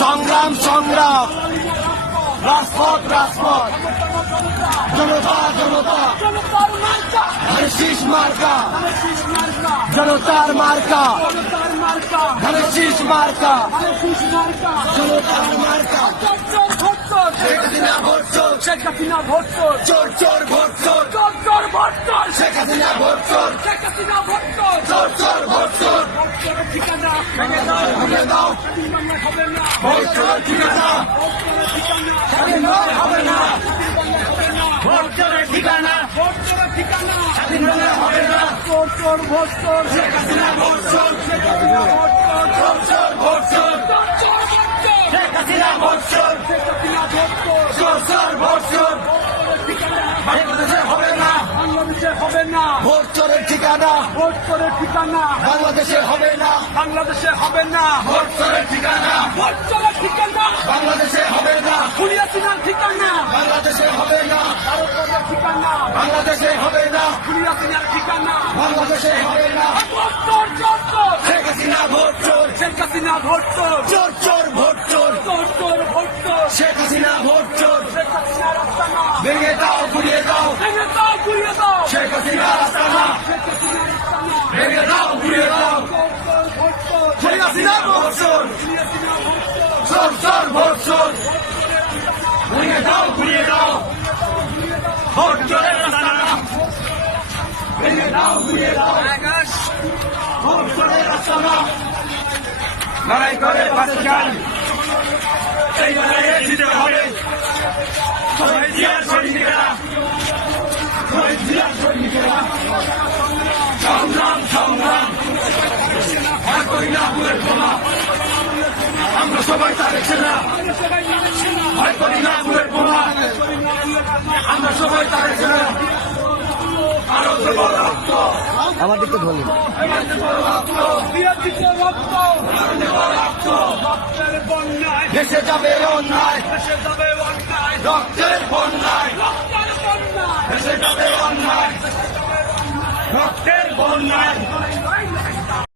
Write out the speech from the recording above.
সংগ্রাম সংগ্রাম রাজপথ রাজপথ জনতা জনতা ধানের শীষ মার্কা জনতার মার্কা ধানের শীষ মার্কা জনতার মার্কা শেখ হাসিনা ভোট চোর শেখ হাসিনা ভোট চোর চোর চোর ভোট চোর চোর চোর ভোট চোর শেখ হাসিনা ভোট চোর শেখ হাসিনা ভোট চোর চোর চোর ভোট চোর ঠিকানা ভেঙে দাও ভেঙে দাও ভোট চোর ঠিকানা স্বাধীন হবে না ভোট চোরের ঠিকানা ভোট চোরের ঠিকানা স্বাধীন হবে না চোর চোর ভোট চোর শেখ হাসিনা ভোট চোর শেখ হাসিনা ভোট চোর চোর চোর ভোট চোর চোর চোর ভোট চোর শেখ হাসিনা ভোট চোর শেখ হাসিনা ভোট চোর চোর চোর ভোট চোর বাংলাদেশে হবে না বাংলাদেশে হবে না ভোট চোরের ঠিকানা ভোট চোরের ঠিকানা বাংলাদেশে হবে না বাংলাদেশে হবে না ভোট চোরের ঠিকানা ভোট চোরের ঠিকানা বাংলাদেশে হবে না খুনি হাসিনার ঠিকানা বাংলাদেশে হবে না ভারতের ঠিকানা বাংলাদেশে হবে না খুনি হাসিনার ঠিকানা বাংলাদেশে হবে না ভোট চোর চোর চোর শেখ হাসিনা ভোট চোর শেখ হাসিনা ভোট চোর চোর চোর ভোট চোর চোর চোর ভোট চোর শেখ হাসিনা ভোট চোর শেখ হাসিনা রাস্তানা ভেঙে দাও ঘুরিয়ে দাও ভেঙে দাও ঘুরিয়ে দাও শেখ হাসিনা রাস্তানা ভেঙে দাও ঘুরিয়ে দাও খুনি হাসিনা ভোট চোর চোর চোর ভোট চোর ভেঙে দাও ঘুরিয়ে দাও ভোট চোরের রাস্তানা ভেঙে দাও ঘুরিয়ে দাও ভোট চোরের রাস্তানা লড়াই করে পাশে চান এই লড়াইয়ে জিতে হবে শহীদ জিয়ার সৈনিকেরা শহীদ জিয়ার সৈনিকেরা সংগ্রাম সংগ্রাম আর করি না ভুলের বোমা আমরা সবাই তাদের সেনা আর করি না ভুলের বোমা আমরা সবাই তাদের সেনা আরো দেব রক্ত আমার দিকে ধরলেন দেশে যাবে অন্যায় রক্তের বন্যায় দেশে যাবে অন্যায় রক্তের বন্যায়